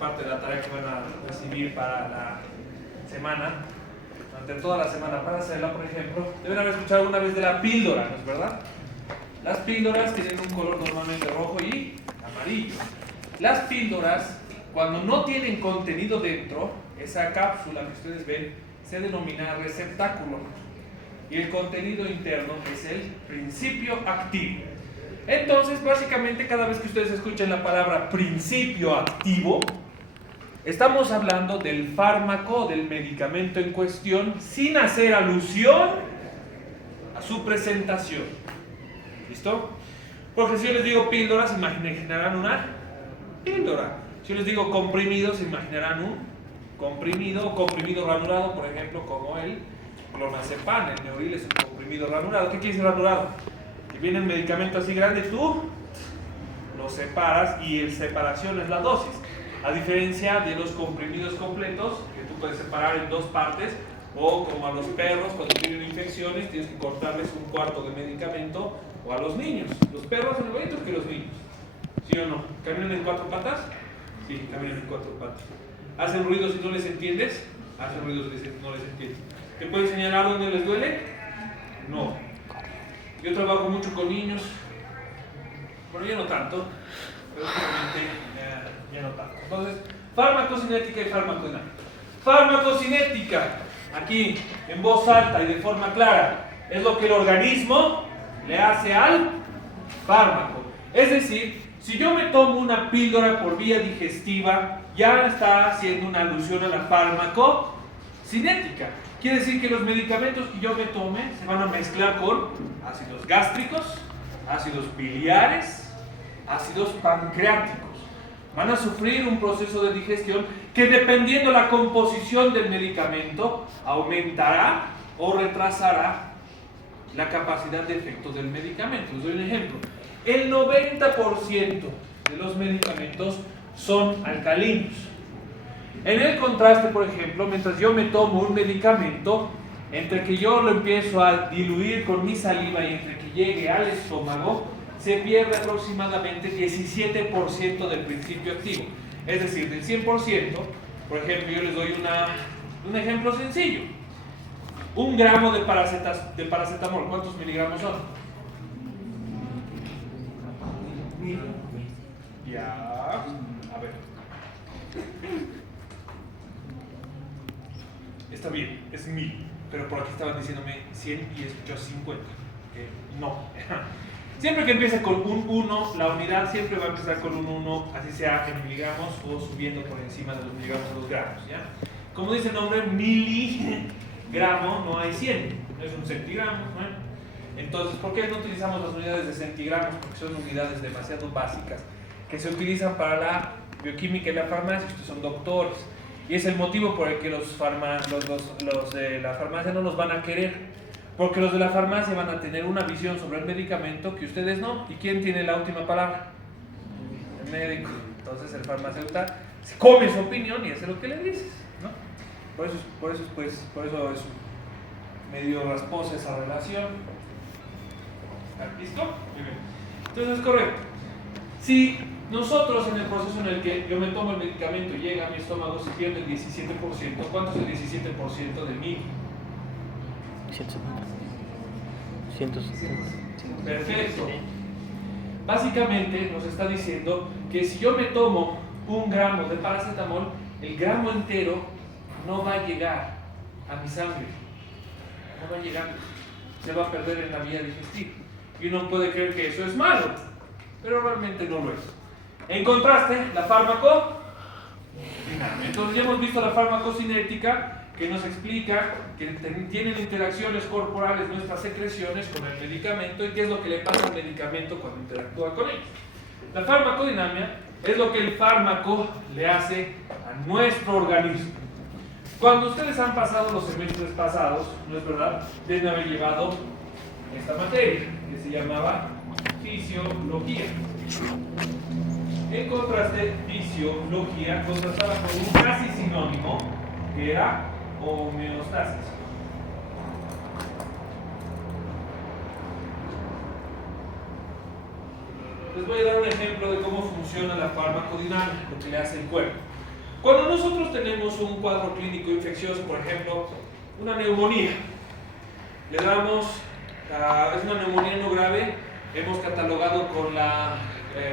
parte de la tarea que van a recibir para la semana, durante toda la semana para hacerla, por ejemplo, deben haber escuchado alguna vez de la píldora, ¿no es verdad? Las píldoras tienen un color normalmente rojo y amarillo. Las píldoras, cuando no tienen contenido dentro, esa cápsula que ustedes ven se denomina receptáculo. Y el contenido interno es el principio activo. Entonces, básicamente, cada vez que ustedes escuchen la palabra principio activo, estamos hablando del fármaco, del medicamento en cuestión, sin hacer alusión a su presentación. ¿Listo? Porque si yo les digo píldoras, imaginarán una píldora. Si yo les digo comprimidos, imaginarán un comprimido o comprimido ranurado, por ejemplo, como el clonazepam. El Neuril es un comprimido ranurado. ¿Qué quiere decir ranurado? Que viene el medicamento así grande, tú lo separas y el separación es la dosis. A diferencia de los comprimidos completos, que tú puedes separar en dos partes, o como a los perros cuando tienen infecciones, tienes que cortarles un cuarto de medicamento, o a los niños. Los perros son igualitos que los niños. ¿Sí o no? ¿Caminan en cuatro patas? Sí, caminan en cuatro patas. ¿Hacen ruidos si no les entiendes? Hacen ruidos si no les entiendes. ¿Te pueden señalar dónde les duele? No. Yo trabajo mucho con niños. Bueno, ya no tanto, pero últimamente ya no tanto. Entonces, farmacocinética y farmacodinámica. Farmacocinética, aquí en voz alta y de forma clara, es lo que el organismo le hace al fármaco. Es decir, si yo me tomo una píldora por vía digestiva, ya está haciendo una alusión a la farmacocinética. Quiere decir que los medicamentos que yo me tome se van a mezclar con ácidos gástricos, ácidos biliares, ácidos pancreáticos. Van a sufrir un proceso de digestión que, dependiendo la composición del medicamento, aumentará o retrasará la capacidad de efecto del medicamento. Les doy un ejemplo. El 90% de los medicamentos son alcalinos. En el contraste, por ejemplo, mientras yo me tomo un medicamento, entre que yo lo empiezo a diluir con mi saliva y entre que llegue al estómago, se pierde aproximadamente 17% del principio activo. Es decir, del 100%, por ejemplo, yo les doy un ejemplo sencillo. 1 gramo de paracetamol, ¿cuántos miligramos son? 1000. Ya, a ver. Está bien, es 1000, pero por aquí estaban diciéndome 100 y escuchó 50. No. Siempre que empiece con un 1, la unidad siempre va a empezar con un 1, así sea en miligramos o subiendo por encima de los miligramos a los gramos, ¿ya? Como dice el nombre, miligramo, no hay 100, no es un centigramo, ¿no? Entonces, ¿por qué no utilizamos las unidades de centigramos? Porque son unidades demasiado básicas que se utilizan para la bioquímica y la farmacia. Estos son doctores. Y es el motivo por el que los de la farmacia no los van a querer. Porque los de la farmacia van a tener una visión sobre el medicamento que ustedes no. ¿Y quién tiene la última palabra? El médico. Entonces el farmacéutico se come su opinión y hace lo que le dices, ¿no? Por eso es medio rasposa esa relación. ¿Listo? Muy bien. Entonces es correcto. Si nosotros en el proceso en el que yo me tomo el medicamento y llega a mi estómago, se pierde el 17%. ¿Cuánto es el 17% de 1000? 170. 170. Perfecto. Básicamente nos está diciendo que si yo me tomo 1 gramo de paracetamol, el gramo entero no va a llegar a mi sangre. No va a llegar. Se va a perder en la vía digestiva. Y uno puede creer que eso es malo, pero realmente no lo es. En contraste, la farmacodinámica. Entonces ya hemos visto la farmacocinética, que nos explica que tienen interacciones corporales nuestras secreciones con el medicamento y qué es lo que le pasa al medicamento cuando interactúa con él. La farmacodinámica es lo que el fármaco le hace a nuestro organismo. Cuando ustedes han pasado los semestres pasados, ¿no es verdad?, deben haber llevado esta materia que se llamaba fisiología. En contraste, fisiología contrastaba con un casi sinónimo que era homeostasis. Les voy a dar un ejemplo de cómo funciona la farmacodinámica, lo que le hace el cuerpo. Cuando nosotros tenemos un cuadro clínico infeccioso, por ejemplo, una neumonía, le damos, es una neumonía no grave, hemos catalogado con la,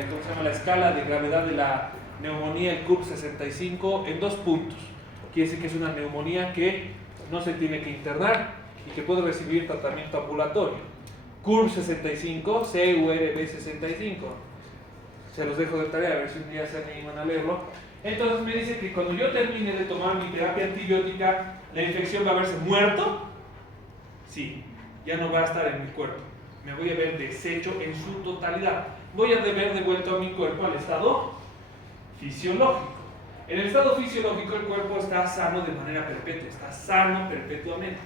¿cómo se llama? La escala de gravedad de la neumonía, el CURB 65, en 2 puntos. Quiere decir que es una neumonía que no se tiene que internar y que puede recibir tratamiento ambulatorio. CURB 65, CURB 65. Se los dejo de tarea, a ver si un día se animan a leerlo. Entonces me dice que cuando yo termine de tomar mi terapia antibiótica, la infección va a haberse muerto. Sí, ya no va a estar en mi cuerpo. Me voy a ver deshecho en su totalidad. Voy a haber devuelto a mi cuerpo al estado fisiológico. En el estado fisiológico el cuerpo está sano de manera perpetua, está sano perpetuamente.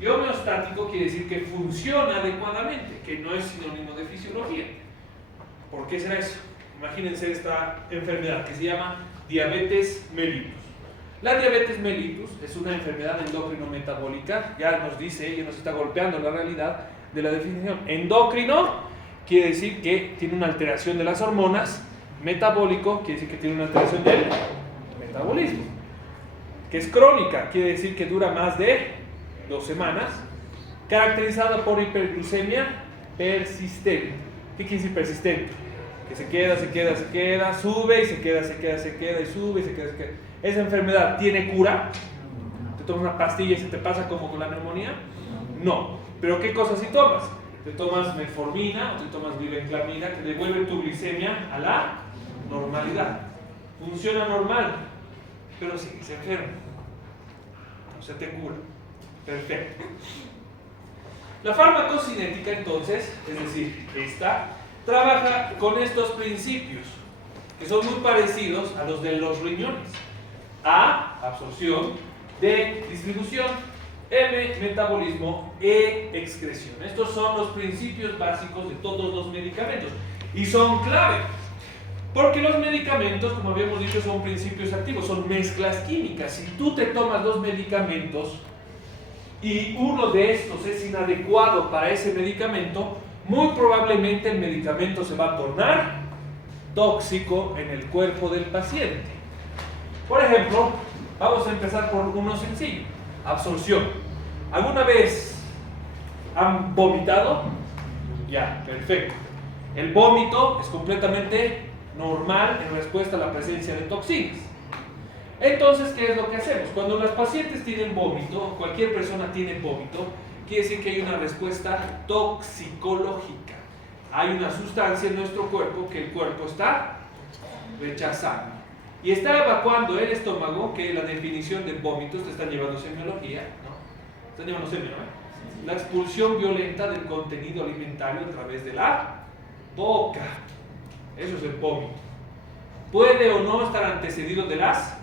Y homeostático quiere decir que funciona adecuadamente, que no es sinónimo de fisiología. ¿Por qué será eso? Imagínense esta enfermedad que se llama diabetes mellitus. La diabetes mellitus es una enfermedad endocrino-metabólica, ya nos dice, ya nos está golpeando la realidad de la definición. Endocrino quiere decir que tiene una alteración de las hormonas, metabólico quiere decir que tiene una alteración del metabolismo, que es crónica, quiere decir que dura más de 2 semanas, caracterizada por hiperglucemia persistente. ¿Qué quiere decir persistente? Que se queda, sube y se queda y sube y se queda. ¿Esa enfermedad tiene cura? ¿Te tomas una pastilla y se te pasa como con la neumonía? No. ¿Pero qué cosas si tomas? Te tomas metformina o te tomas glibenclamida que devuelve tu glicemia a la normalidad. Funciona normal, pero sí se enferma. No se te cura. Perfecto. La farmacocinética entonces, es decir, esta, trabaja con estos principios que son muy parecidos a los de los riñones. A, absorción, D, distribución, M, metabolismo, E, excreción. Estos son los principios básicos de todos los medicamentos y son clave, porque los medicamentos, como habíamos dicho, son principios activos, son mezclas químicas. Si tú te tomas 2 medicamentos y uno de estos es inadecuado para ese medicamento, muy probablemente el medicamento se va a tornar tóxico en el cuerpo del paciente. Por ejemplo, vamos a empezar por uno sencillo: absorción. ¿Alguna vez han vomitado? Ya, perfecto. El vómito es completamente normal en respuesta a la presencia de toxinas. Entonces, ¿qué es lo que hacemos? Cuando las pacientes tienen vómito, cualquier persona tiene vómito, quiere decir que hay una respuesta toxicológica. Hay una sustancia en nuestro cuerpo que el cuerpo está rechazando. Y está evacuando el estómago, que la definición de vómitos, te están llevando semiología, ¿no? Están llevando semiología, ¿no? La expulsión violenta del contenido alimentario a través de la boca. Eso es el vómito. Puede o no estar antecedido de las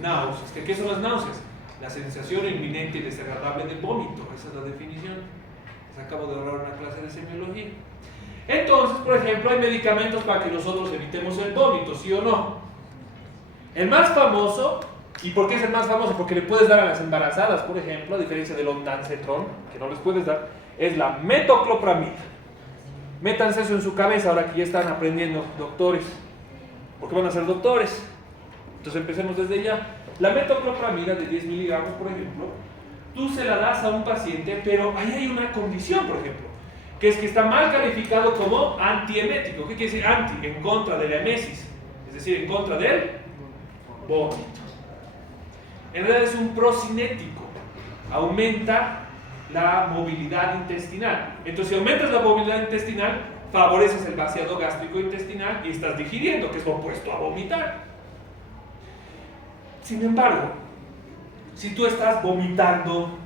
náuseas. ¿Qué son las náuseas? La sensación inminente y desagradable del vómito. Esa es la definición. Les acabo de ahorrar una clase de semiología. Entonces, por ejemplo, hay medicamentos para que nosotros evitemos el vómito, ¿sí o no? El más famoso, ¿y por qué es el más famoso? Porque le puedes dar a las embarazadas, por ejemplo, a diferencia del ondansetron, que no les puedes dar, es la metoclopramida. Métanse eso en su cabeza ahora que ya están aprendiendo, doctores, porque van a ser doctores. Entonces empecemos desde ya. La metoclopramida de 10 miligramos, por ejemplo, tú se la das a un paciente, pero ahí hay una condición, por ejemplo, que es que está mal calificado como antiemético. ¿Qué quiere decir anti? En contra de la emesis, es decir, en contra del vómito. En realidad es un procinético, aumenta la movilidad intestinal. Entonces, si aumentas la movilidad intestinal, favoreces el vaciado gástrico intestinal y estás digiriendo, que es lo opuesto a vomitar. Sin embargo, si tú estás vomitando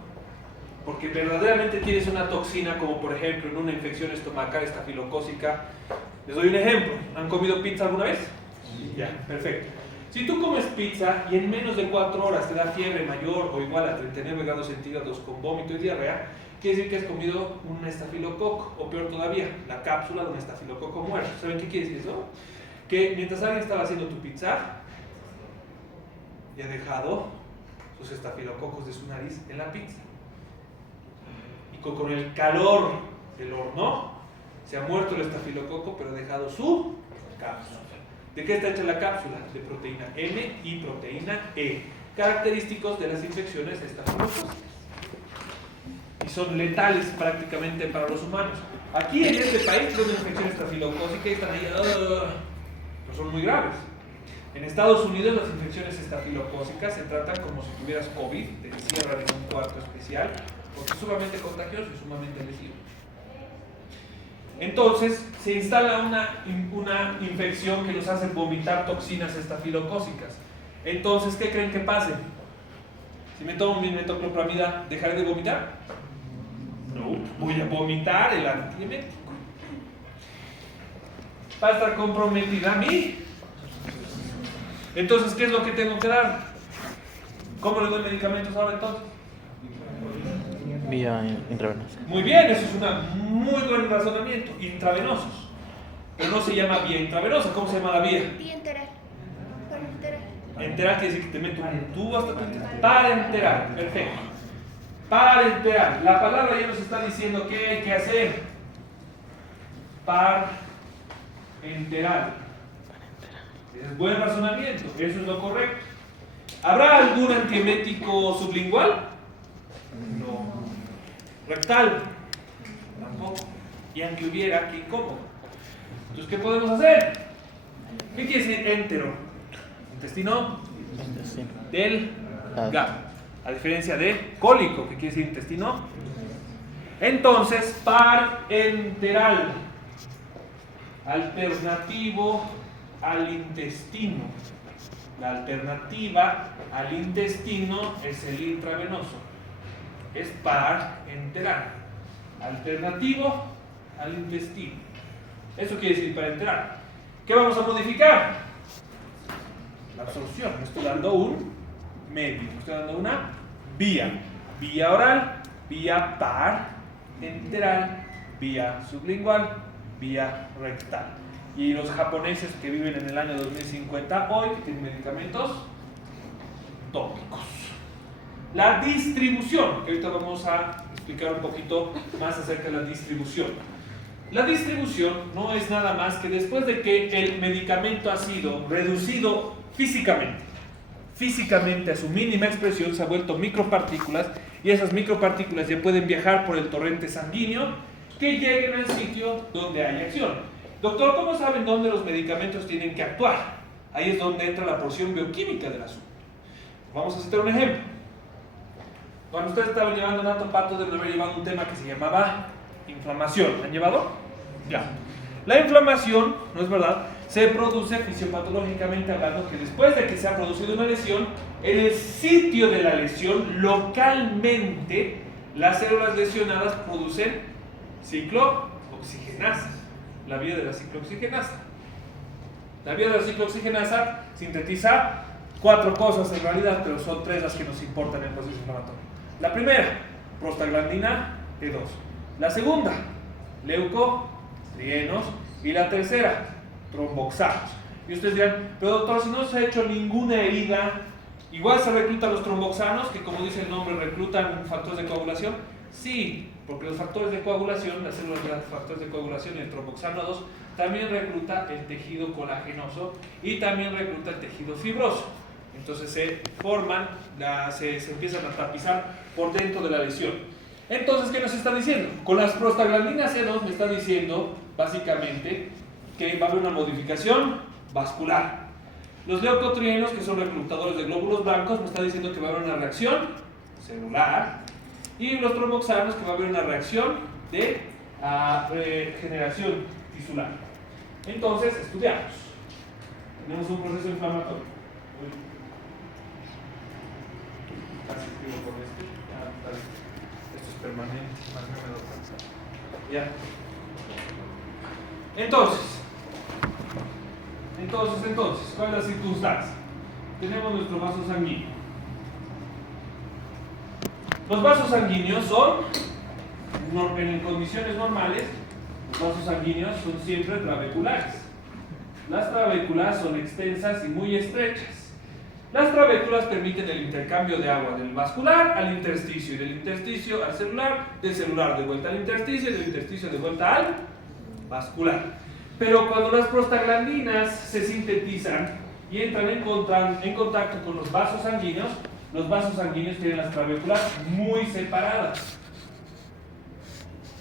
porque verdaderamente tienes una toxina, como por ejemplo en una infección estomacal estafilocócica, les doy un ejemplo. ¿Han comido pizza alguna vez? Sí. Ya, perfecto. Si tú comes pizza y en menos de 4 horas te da fiebre mayor o igual a 39 grados centígrados con vómito y diarrea, quiere decir que has comido un estafilococo, o peor todavía, la cápsula de un estafilococo muerto. ¿Saben qué quiere decir eso? Que mientras alguien estaba haciendo tu pizza, y ha dejado sus estafilococos de su nariz en la pizza. Y con el calor del horno, se ha muerto el estafilococo, pero ha dejado su cápsula. ¿De qué está hecha la cápsula? De proteína N y proteína E, característicos de las infecciones estafilocócicas. Y son letales prácticamente para los humanos. Aquí en este país son infecciones estafilocócicas y están ahí, no son muy graves. En Estados Unidos las infecciones estafilocócicas se tratan como si tuvieras COVID, te encierran en un cuarto especial, porque es sumamente contagioso y sumamente lesivo. Entonces se instala una infección que nos hace vomitar toxinas estafilocócicas. Entonces, ¿qué creen que pase? Si me tomo mi metoclopramida, ¿dejaré de vomitar? No, voy a vomitar el antiemético. Va a estar comprometida a mí. Entonces, ¿qué es lo que tengo que dar? ¿Cómo le doy medicamentos ahora entonces? Vía intravenosa. Muy bien, eso es un muy buen razonamiento. Intravenosos. Pero no se llama vía intravenosa. ¿Cómo se llama la vía? Vía enteral. Parenteral. Enteral quiere decir que te meto un tubo hasta tu intestino. Parenteral, perfecto. Parenteral. La palabra ya nos está diciendo qué hay que hacer. Parenteral. Es buen razonamiento, eso es lo correcto. ¿Habrá algún antiemético sublingual? No. ¿Rectal? Tampoco. Y aunque hubiera, qué incómodo. Entonces, ¿qué podemos hacer? ¿Qué quiere decir entero? Intestino delgado. A diferencia de cólico, que quiere decir intestino. Entonces, parenteral. Alternativo al intestino. La alternativa al intestino es el intravenoso. Es parenteral. Alternativo al intestino. Eso quiere decir parenteral. ¿Qué vamos a modificar? La absorción. Me estoy dando un medio. Me estoy dando una vía. Vía oral, vía parenteral, vía sublingual, vía rectal. Y los japoneses que viven en el año 2050 hoy tienen medicamentos tópicos. La distribución, que ahorita vamos a explicar un poquito más acerca de la distribución. La distribución no es nada más que después de que el medicamento ha sido reducido físicamente a su mínima expresión, se ha vuelto micropartículas, y esas micropartículas ya pueden viajar por el torrente sanguíneo que lleguen al sitio donde hay acción. Doctor, ¿cómo saben dónde los medicamentos tienen que actuar? Ahí es donde entra la porción bioquímica del asunto. Vamos a citar un ejemplo. Cuando ustedes estaban llevando natopato, deben haber llevado un tema que se llamaba inflamación. ¿Han llevado? Ya. La inflamación, ¿no es verdad?, se produce fisiopatológicamente hablando que después de que se ha producido una lesión, en el sitio de la lesión, localmente, las células lesionadas producen ciclooxigenasa. La vía de la ciclooxigenasa. La vía de la ciclooxigenasa sintetiza 4 cosas en realidad, pero son 3 las que nos importan en el proceso inflamatorio. La primera, prostaglandina E2. La segunda, leucotrienos. Y la tercera, tromboxanos. Y ustedes dirán, pero doctor, si no se ha hecho ninguna herida, igual se reclutan los tromboxanos, que como dice el nombre, reclutan factores de coagulación. Sí, porque los factores de coagulación, las células de los factores de coagulación y el tromboxano 2 también recluta el tejido colagenoso y también recluta el tejido fibroso. Entonces se forman, se empiezan a tapizar por dentro de la lesión. Entonces, ¿qué nos está diciendo? Con las prostaglandinas E2 me está diciendo básicamente que va a haber una modificación vascular. Los leucotrienos, que son reclutadores de glóbulos blancos, me está diciendo que va a haber una reacción celular. Y los tromboxanos, que va a haber una reacción de regeneración tisular. Entonces, estudiamos. Tenemos un proceso inflamatorio. Casi escribo por esto. Esto es permanente. Más no me doy cuenta. Ya. Entonces, ¿cuál es la circunstancia? Tenemos nuestro vaso sanguíneo. Los vasos sanguíneos son, en condiciones normales, los vasos sanguíneos son siempre trabeculares. Las trabéculas son extensas y muy estrechas. Las trabéculas permiten el intercambio de agua del vascular al intersticio, y del intersticio al celular, del celular de vuelta al intersticio y del intersticio de vuelta al vascular. Pero cuando las prostaglandinas se sintetizan y entran en contacto con los vasos sanguíneos tienen las trabéculas muy separadas.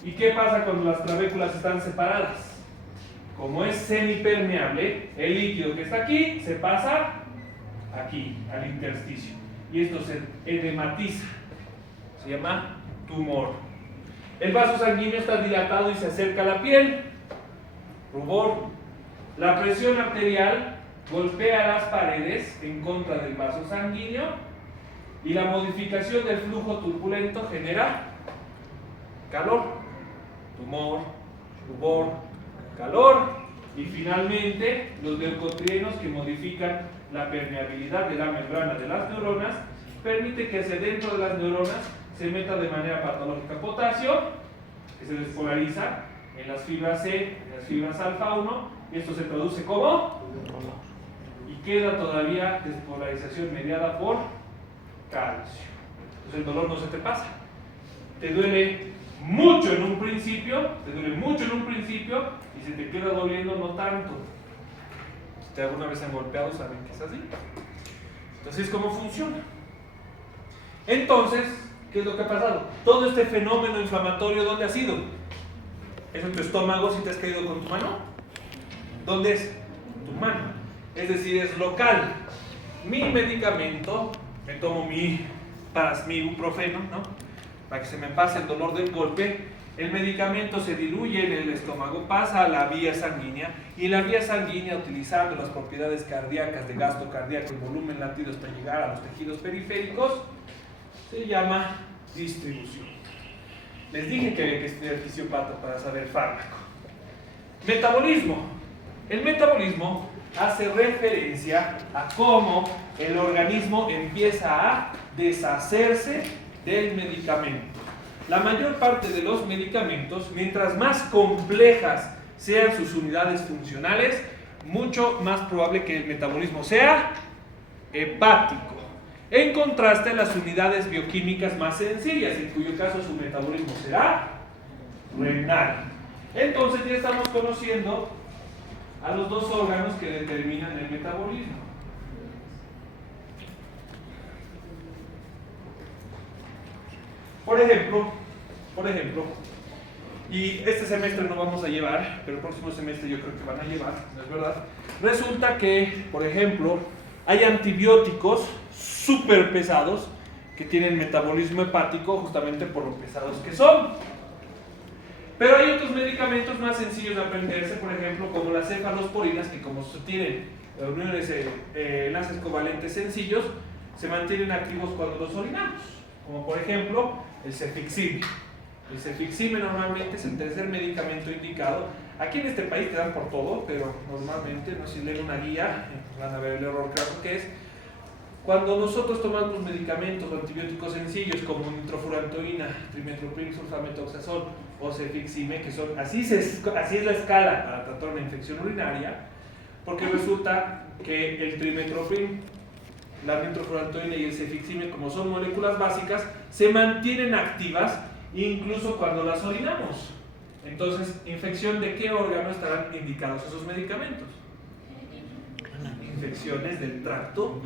¿Y qué pasa cuando las trabéculas están separadas? Como es semipermeable, el líquido que está aquí se pasa aquí, al intersticio. Y esto se edematiza. Se llama tumor. El vaso sanguíneo está dilatado y se acerca a la piel. Rubor. La presión arterial golpea las paredes en contra del vaso sanguíneo y la modificación del flujo turbulento genera calor. Tumor, rubor, calor y finalmente los leucotrienos que modifican la permeabilidad de la membrana de las neuronas permite que hacia dentro de las neuronas se meta de manera patológica potasio, que se despolariza en las fibras C, en las fibras alfa 1, y esto se produce como y queda todavía despolarización mediada por calcio. Entonces el dolor no se te pasa, te duele mucho en un principio, y se te queda doliendo no tanto. Si te alguna vez han golpeado, saben que es así. Entonces, ¿cómo funciona? Entonces, ¿qué es lo que ha pasado? Todo este fenómeno inflamatorio, ¿dónde ha sido? ¿Es en tu estómago si te has caído con tu mano? ¿Dónde es? Tu mano. Es decir, es local. Mi medicamento, me tomo mi ibuprofeno, ¿no? Para que se me pase el dolor del golpe, el medicamento se diluye en el estómago, pasa a la vía sanguínea y en la vía sanguínea, utilizando las propiedades cardíacas de gasto cardíaco y volumen latido hasta llegar a los tejidos periféricos, se llama distribución. Les dije que había que estudiar fisiopata para saber fármaco. Metabolismo. El metabolismo hace referencia a cómo el organismo empieza a deshacerse del medicamento. La mayor parte de los medicamentos, mientras más complejas sean sus unidades funcionales, mucho más probable que el metabolismo sea hepático. En contraste a las unidades bioquímicas más sencillas, en cuyo caso su metabolismo será renal. Entonces ya estamos conociendo a los dos órganos que determinan el metabolismo. Por ejemplo, y este semestre no vamos a llevar, pero el próximo semestre yo creo que van a llevar, ¿no es verdad? Resulta que, por ejemplo, hay antibióticos súper pesados que tienen metabolismo hepático justamente por lo pesados que son. Pero hay otros medicamentos más sencillos de aprenderse, por ejemplo, como las cefalosporinas, que como tienen uniones, enlaces covalentes sencillos, se mantienen activos cuando los orinamos. Como por ejemplo, el cefixime. El cefixime normalmente es el tercer medicamento indicado. Aquí en este país te dan por todo, pero normalmente, no sé si leen una guía, van a ver el error claro que es. Cuando nosotros tomamos medicamentos o antibióticos sencillos como nitrofurantoína, trimethoprim, sulfamethoxazol o cefixime, que son así es la escala para tratar una infección urinaria, porque resulta que el trimethoprim, la nitrofurantoína y el cefixime, como son moléculas básicas, se mantienen activas incluso cuando las orinamos. Entonces, ¿infección de qué órgano estarán indicados esos medicamentos? Infecciones del tracto.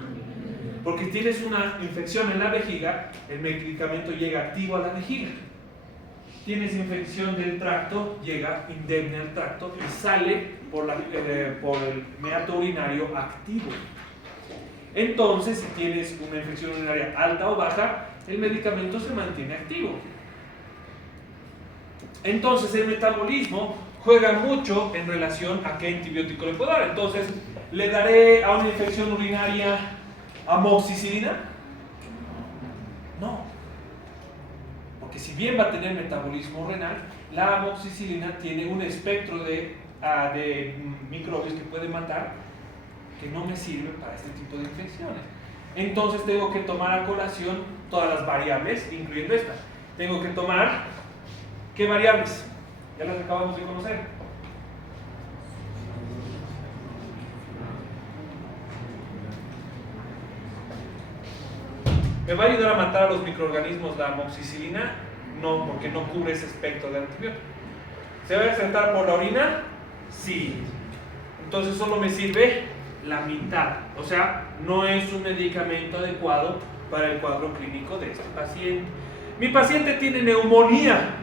Porque tienes una infección en la vejiga, el medicamento llega activo a la vejiga. Tienes infección del tracto, llega indemne al tracto y sale por el meato urinario activo. Entonces, si tienes una infección urinaria alta o baja, el medicamento se mantiene activo. Entonces, el metabolismo juega mucho en relación a qué antibiótico le puedo dar. Entonces, ¿le daré a una infección urinaria amoxicilina? No. Porque si bien va a tener metabolismo renal, la amoxicilina tiene un espectro de microbios que puede matar, que no me sirve para este tipo de infecciones. Entonces tengo que tomar a colación todas las variables, incluyendo esta. Tengo que tomar, ¿qué variables? Ya las acabamos de conocer. ¿Me va a ayudar a matar a los microorganismos la amoxicilina? No, porque no cubre ese espectro de antibiótico. ¿Se va a presentar por la orina? Sí. Entonces solo me sirve la mitad. O sea, no es un medicamento adecuado para el cuadro clínico de este paciente. Mi paciente tiene neumonía.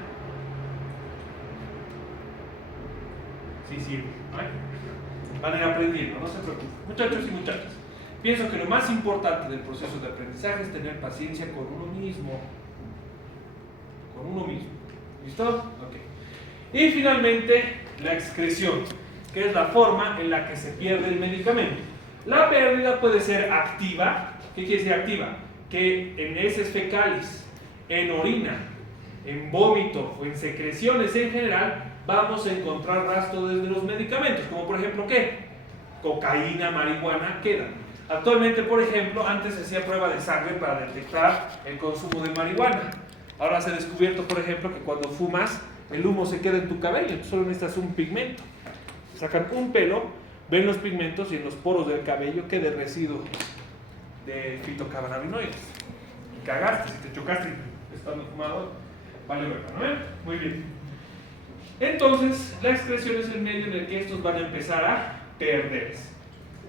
Sí sirve. ¿Vale? Van a ir aprendiendo, no se preocupen. Muchachos y muchachas, pienso que lo más importante del proceso de aprendizaje es tener paciencia con uno mismo. Con uno mismo. ¿Listo? Ok. Y finalmente, la excreción, que es la forma en la que se pierde el medicamento. La pérdida puede ser activa. ¿Qué quiere decir activa? Que en heces fecales, en orina, en vómito o en secreciones en general, vamos a encontrar rastros de los medicamentos, como por ejemplo, ¿qué? Cocaína, marihuana, quedan. Actualmente, por ejemplo, antes se hacía prueba de sangre para detectar el consumo de marihuana. Ahora se ha descubierto, por ejemplo, que cuando fumas, el humo se queda en tu cabello, solo necesitas un pigmento. Sacan un pelo, ven los pigmentos y en los poros del cabello queda el residuo de fitocannabinoides. Y cagaste, si te chocaste estando fumado, vale verga, ¿no? Muy bien. Entonces, la excreción es el medio en el que estos van a empezar a perderse.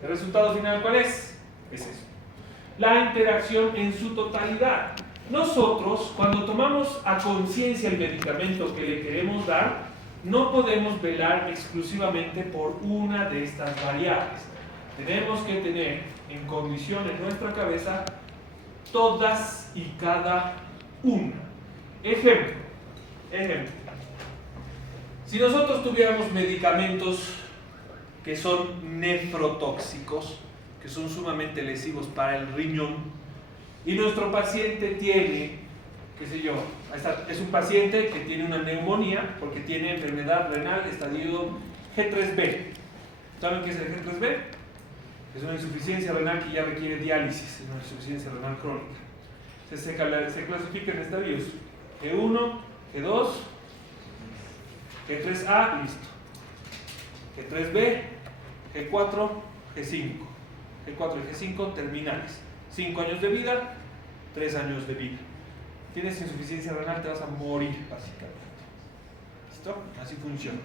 ¿El resultado final cuál es? Es eso. La interacción en su totalidad. Nosotros, cuando tomamos a conciencia el medicamento que le queremos dar, no podemos velar exclusivamente por una de estas variables. Tenemos que tener en condición en nuestra cabeza todas y cada una. Ejemplo. Si nosotros tuviéramos medicamentos que son nefrotóxicos, que son sumamente lesivos para el riñón, y nuestro paciente tiene, qué sé yo, es un paciente que tiene una neumonía porque tiene enfermedad renal estadio G3B. ¿Saben qué es el G3B? Es una insuficiencia renal que ya requiere diálisis, es una insuficiencia renal crónica. Se clasifica en estadios G1, G2, G3A, listo. G3B, G4, G5. G4 y G5 terminales. 5 años de vida, 3 años de vida. Tienes insuficiencia renal, te vas a morir básicamente. ¿Listo? Así funciona.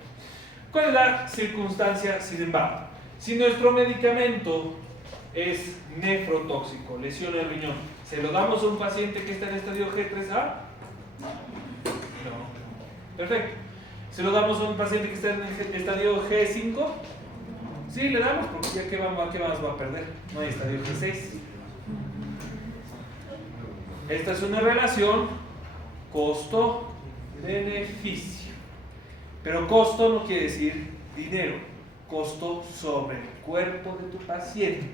¿Cuál es la circunstancia, sin embargo? Si nuestro medicamento es nefrotóxico, lesiona el riñón, ¿se lo damos a un paciente que está en estadio G3A? No. Perfecto. ¿Se lo damos a un paciente que está en el estadio G5? Sí, le damos, porque ya ¿qué más va a perder? No hay estadio G6. Esta es una relación costo-beneficio. Pero costo no quiere decir dinero. Costo sobre el cuerpo de tu paciente.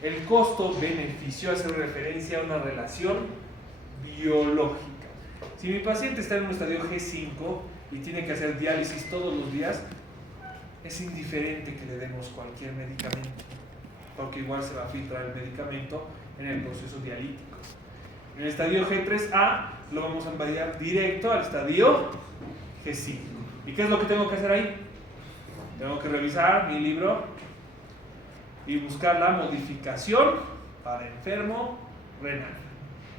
El costo-beneficio hace referencia a una relación biológica. Si mi paciente está en un estadio G5 y tiene que hacer diálisis todos los días, es indiferente que le demos cualquier medicamento, porque igual se va a filtrar el medicamento en el proceso dialítico. En el estadio G3A lo vamos a enviar directo al estadio G5. ¿Y qué es lo que tengo que hacer ahí? Tengo que revisar mi libro y buscar la modificación para enfermo renal.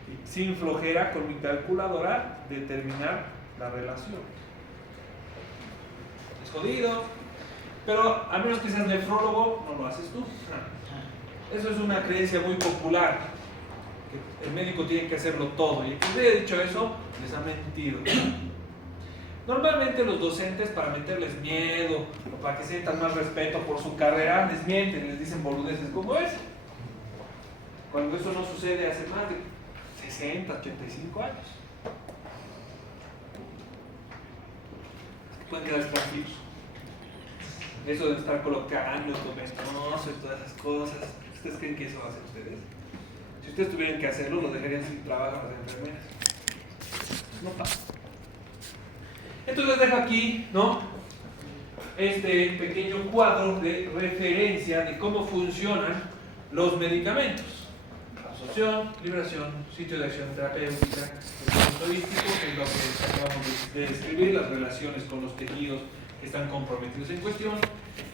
Y sin flojera, con mi calculadora, determinar la relación. Es jodido, pero a menos que seas nefrólogo, no lo haces tú. Eso es una creencia muy popular, que el médico tiene que hacerlo todo. Y el que les haya dicho eso, les ha mentido. Normalmente los docentes, para meterles miedo o para que sientan más respeto por su carrera, les mienten, les dicen boludeces como es. Cuando eso no sucede hace más de 60, 85 años. Pueden quedar tranquilos. Eso de estar colocando domestos y todas esas cosas, ¿ustedes creen que eso lo hacen ustedes? Si ustedes tuvieran que hacerlo, lo dejarían sin trabajo a las enfermeras. No pasa. Entonces les dejo aquí, ¿no?, este pequeño cuadro de referencia de cómo funcionan los medicamentos. Absorción, liberación, sitio de acción terapéutica, el holístico, que es lo que acabamos de describir, las relaciones con los tejidos que están comprometidos en cuestión,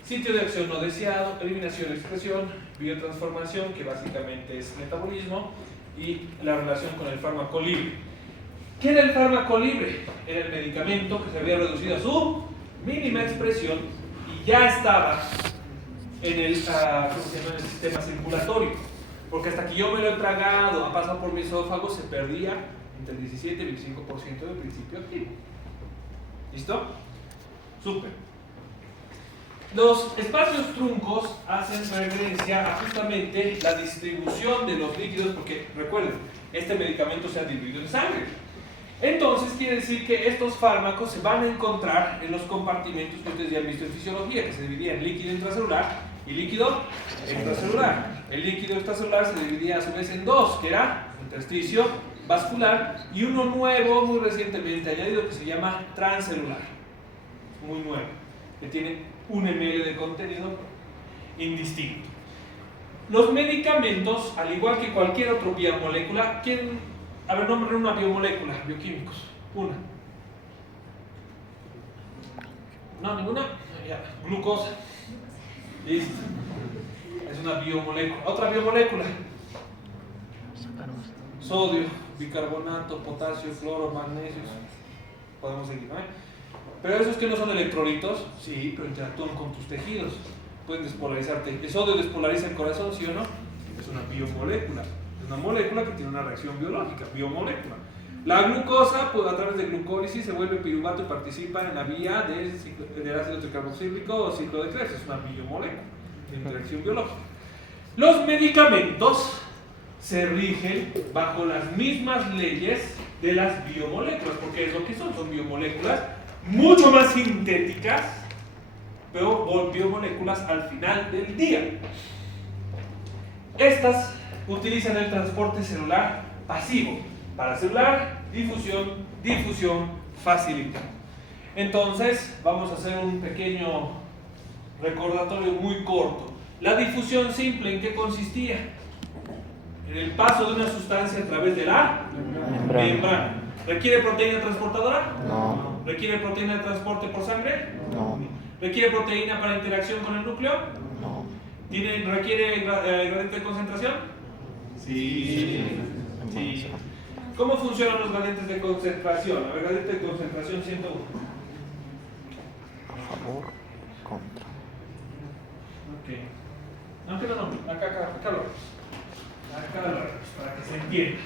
sitio de acción no deseado, eliminación, expresión, biotransformación, que básicamente es metabolismo, y la relación con el fármaco libre. ¿Qué era el fármaco libre? Era el medicamento que se había reducido a su mínima expresión y ya estaba en el, ¿cómo se llama? En el sistema circulatorio. Porque hasta que yo me lo he tragado, ha pasado por mi esófago, se perdía entre el 17 y el 25% del principio activo. ¿Listo? Súper. Los espacios truncos hacen referencia a justamente la distribución de los líquidos, porque recuerden, este medicamento se ha diluido en sangre. Entonces quiere decir que estos fármacos se van a encontrar en los compartimentos que ustedes ya han visto en fisiología, que se dividía en líquido intracelular y líquido extracelular. El líquido extracelular se dividía a su vez en dos, que era intersticio vascular y uno nuevo, muy recientemente añadido, que se llama transcelular. Muy nuevo, que tiene 1 ml de contenido indistinto. Los medicamentos, al igual que cualquier otro biomolécula, ¿quién? A ver, nombren una biomolécula, bioquímicos. Una. No, ninguna. Ya. Glucosa. Listo. Es una biomolécula. Otra biomolécula. Sodio, bicarbonato, potasio, cloro, magnesio. Podemos seguir, ¿no? Pero esos que no son electrolitos, sí, pero interactúan con tus tejidos. Pueden despolarizarte. El sodio despolariza el corazón, ¿sí o no? Es una biomolécula. Es una molécula que tiene una reacción biológica, biomolécula. La glucosa, pues a través de glucólisis, se vuelve piruvato y participa en la vía del ácido tricarboxílico o ciclo de Krebs. Es una biomolécula de interacción biológica. Los medicamentos se rigen bajo las mismas leyes de las biomoléculas, porque es lo que son biomoléculas mucho más sintéticas, pero biomoléculas al final del día. Estas utilizan el transporte celular pasivo, paracelular, difusión facilita. Entonces, vamos a hacer un pequeño recordatorio muy corto. La difusión simple, ¿en qué consistía? En el paso de una sustancia a través de la membrana. ¿Requiere proteína transportadora? No. ¿Requiere proteína de transporte por sangre? No. ¿Requiere proteína para interacción con el núcleo? No. ¿Requiere gradiente de concentración? Sí. ¿Cómo funcionan los gradientes de concentración? A ver, gradiente de concentración 101. A favor, contra. Ok. No, acá lo vemos. Acá lo vemos, para que se entienda.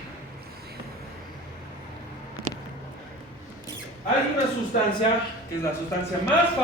Hay una sustancia que es la sustancia más famosa